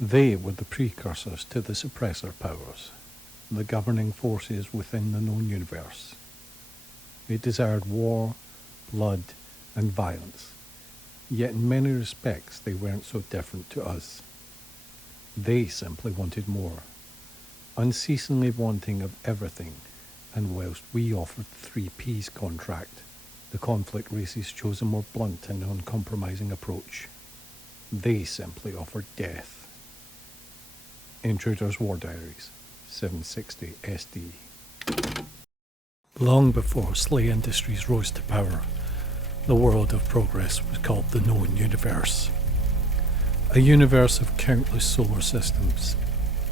They were the precursors to the suppressor powers, the governing forces within the known universe. They desired war, blood, and violence, yet in many respects they weren't so different to us. They simply wanted more, unceasingly wanting of everything, and whilst we offered the 3 Ps contract, the conflict races chose a more blunt and uncompromising approach. They simply offered death. Intruder's War Diaries, 760 SD. Long before SLA Industries rose to power, the world of progress was called the known universe. A universe of countless solar systems,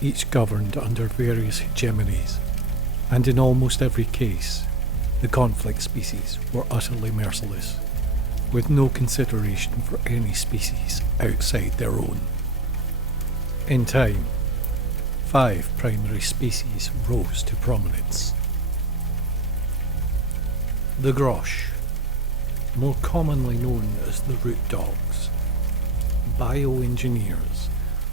each governed under various hegemonies, and in almost every case, the conflict species were utterly merciless, with no consideration for any species outside their own. In time, 5 primary species rose to prominence. The Grosh, more commonly known as the root dogs, bioengineers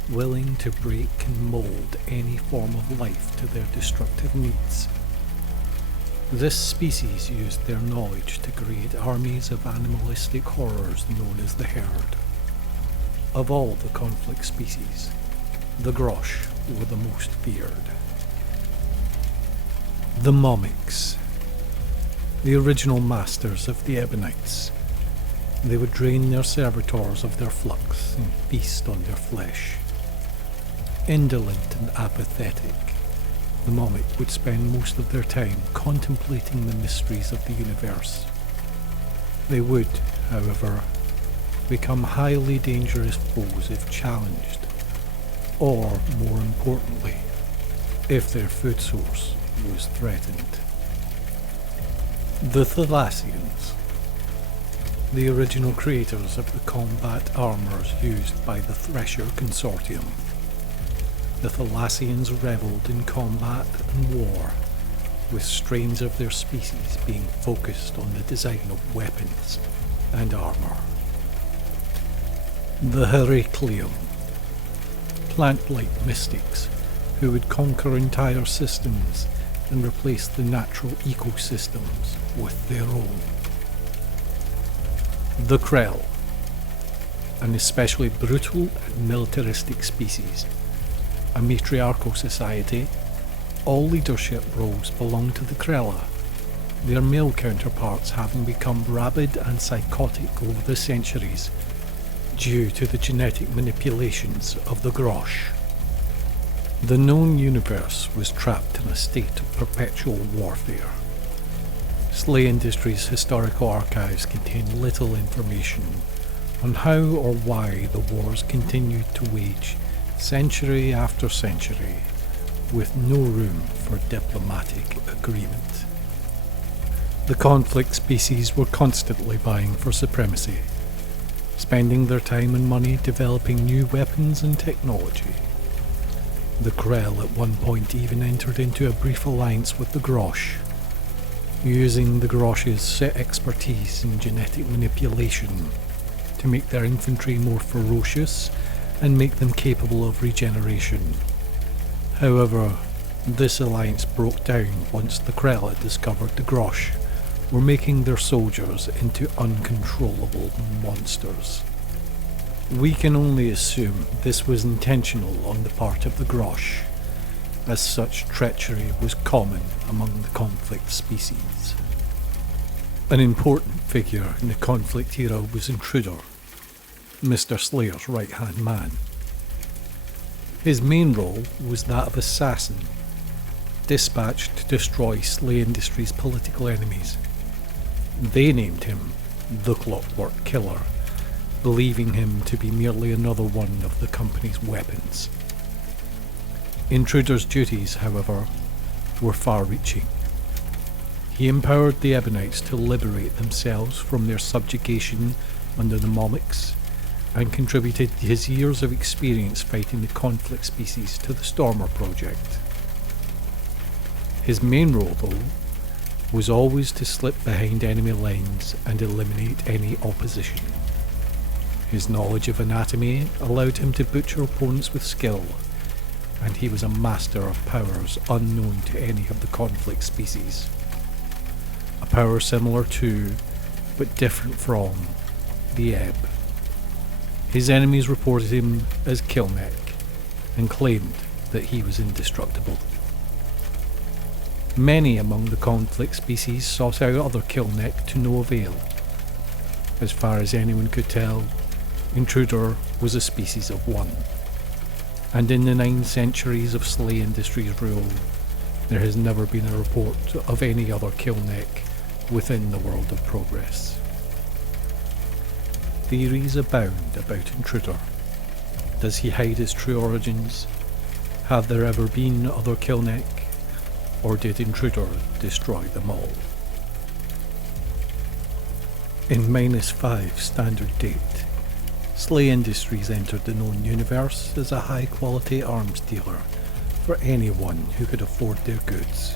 willing to break and mold any form of life to their destructive needs. This species used their knowledge to create armies of animalistic horrors known as the herd. Of all the conflict species, the Grosh were the most feared. The Momics, the original masters of the Ebonites. They would drain their servitors of their flux and feast on their flesh. Indolent and apathetic, the Momic would spend most of their time contemplating the mysteries of the universe. They would, however, become highly dangerous foes if challenged, or, more importantly, if their food source was threatened. The Thalassians, the original creators of the combat armors used by the Thresher Consortium. The Thalassians revelled in combat and war, with strains of their species being focused on the design of weapons and armor. The Heracleum, plant-like mystics who would conquer entire systems and replace the natural ecosystems with their own. The Krell, an especially brutal and militaristic species. A matriarchal society, all leadership roles belong to the Krella, their male counterparts having become rabid and psychotic over the centuries due to the genetic manipulations of the Grosh. The known universe was trapped in a state of perpetual warfare. SLA Industries' historical archives contain little information on how or why the wars continued to wage century after century, with no room for diplomatic agreement. The conflict species were constantly vying for supremacy, spending their time and money developing new weapons and technology. The Krell at one point even entered into a brief alliance with the Grosh, using the Grosh's expertise in genetic manipulation to make their infantry more ferocious and make them capable of regeneration. However, this alliance broke down once the Krell had discovered the Grosh were making their soldiers into uncontrollable monsters. We can only assume this was intentional on the part of the Grosh, as such treachery was common among the conflict species. An important figure in the conflict era was Intruder, Mr. Slayer's right-hand man. His main role was that of assassin, dispatched to destroy SLA Industries' political enemies. They named him the Clockwork Killer, believing him to be merely another one of the company's weapons. Intruder's duties, however, were far-reaching. He empowered the Ebonites to liberate themselves from their subjugation under the Momics, and contributed his years of experience fighting the conflict species to the Stormer project. His main role, though, was always to slip behind enemy lines and eliminate any opposition. His knowledge of anatomy allowed him to butcher opponents with skill, and he was a master of powers unknown to any of the conflict species. A power similar to, but different from, the ebb. His enemies reported him as Killneck, and claimed that he was indestructible. Many among the conflict species sought out other Killneck to no avail. As far as anyone could tell, Intruder was a species of one. And in the 9 centuries of SLA Industries' rule, there has never been a report of any other Killneck within the world of Progress. Theories abound about Intruder. Does he hide his true origins? Have there ever been other Killneck? Or did Intruder destroy them all? In -5 standard date, SLA Industries entered the known universe as a high-quality arms dealer for anyone who could afford their goods.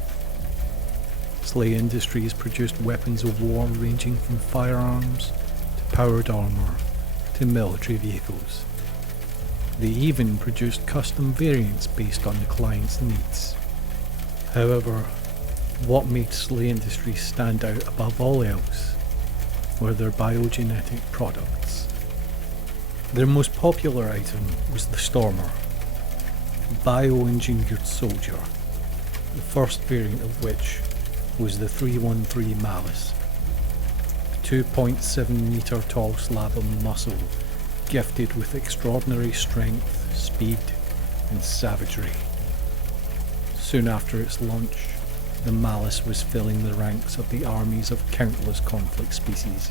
SLA Industries produced weapons of war ranging from firearms to powered armour to military vehicles. They even produced custom variants based on the client's needs. However, what made SLA Industries stand out above all else were their biogenetic products. Their most popular item was the Stormer, a bioengineered soldier, the first variant of which was the 313 Malice, a 2.7 metre tall slab of muscle gifted with extraordinary strength, speed and savagery. Soon after its launch, the Malice was filling the ranks of the armies of countless conflict species,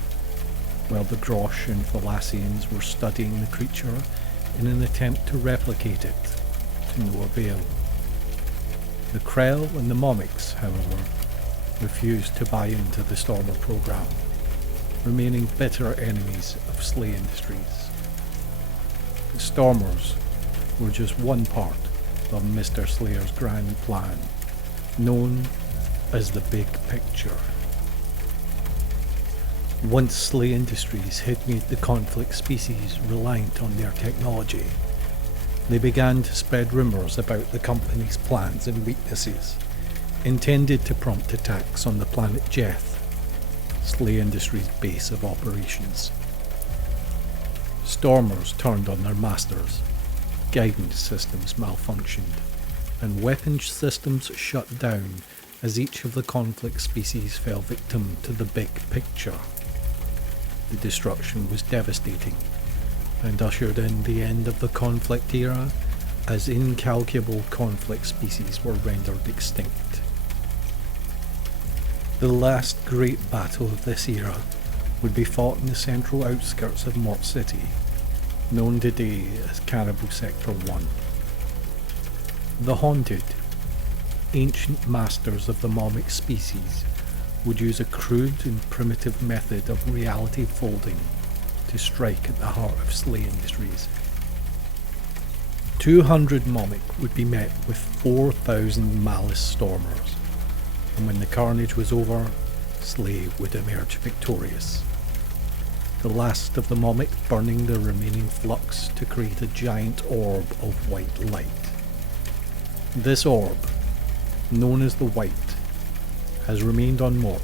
while the Grosh and Thalassians were studying the creature in an attempt to replicate it, to no avail. The Krell and the Momics, however, refused to buy into the Stormer program, remaining bitter enemies of SLA Industries. The Stormers were just one part of Mr. Slayer's grand plan, known as the Big Picture. Once SLA Industries had made the conflict species reliant on their technology, they began to spread rumours about the company's plans and weaknesses, intended to prompt attacks on the planet Jeth, SLA Industries' base of operations. Stormers turned on their masters, guidance systems malfunctioned, and weapons systems shut down as each of the conflict species fell victim to the Big Picture. The destruction was devastating, and ushered in the end of the conflict era as incalculable conflict species were rendered extinct. The last great battle of this era would be fought in the central outskirts of Mort City, known today as Caribou Sector 1. The haunted, ancient masters of the Momic species would use a crude and primitive method of reality folding to strike at the heart of SLA Industries. 200 Momic would be met with 4,000 Malice Stormers, and when the carnage was over, SLA would emerge victorious. The last of the Momic burning the remaining flux to create a giant orb of white light. This orb, known as the White, has remained on Mort,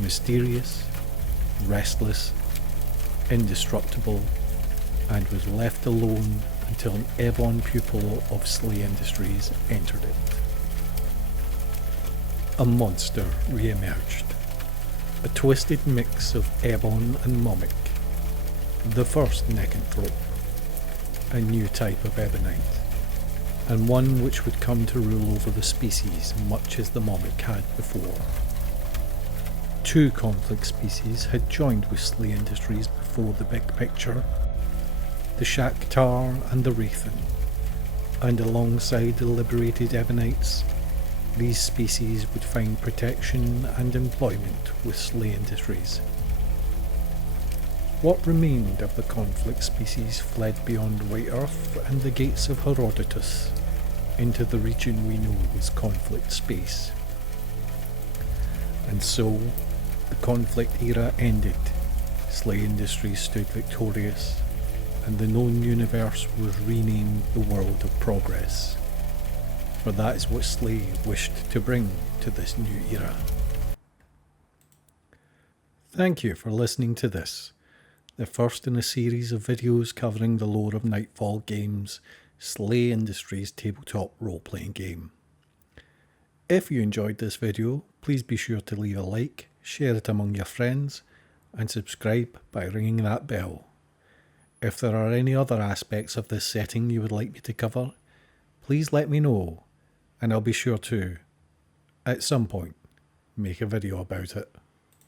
mysterious, restless, indestructible, and was left alone until an Ebon pupil of SLA Industries entered it. A monster re-emerged, a twisted mix of Ebon and Momic, the first Neckanthrope, a new type of Ebonite, and one which would come to rule over the species much as the Momic had before. 2 conflict species had joined with SLA Industries before the Big Picture, the Shakhtar and the Wraithen, and alongside the liberated Ebonites, these species would find protection and employment with SLA Industries. What remained of the conflict species fled beyond White Earth and the gates of Herodotus into the region we know as conflict space. And so, the conflict era ended, SLA Industries stood victorious, and the known universe was renamed the World of Progress. For that is what SLA wished to bring to this new era. Thank you for listening to this, the first in a series of videos covering the lore of Nightfall Games' SLA Industries tabletop role-playing game. If you enjoyed this video, please be sure to leave a like, share it among your friends, and subscribe by ringing that bell. If there are any other aspects of this setting you would like me to cover, please let me know, and I'll be sure to, at some point, make a video about it.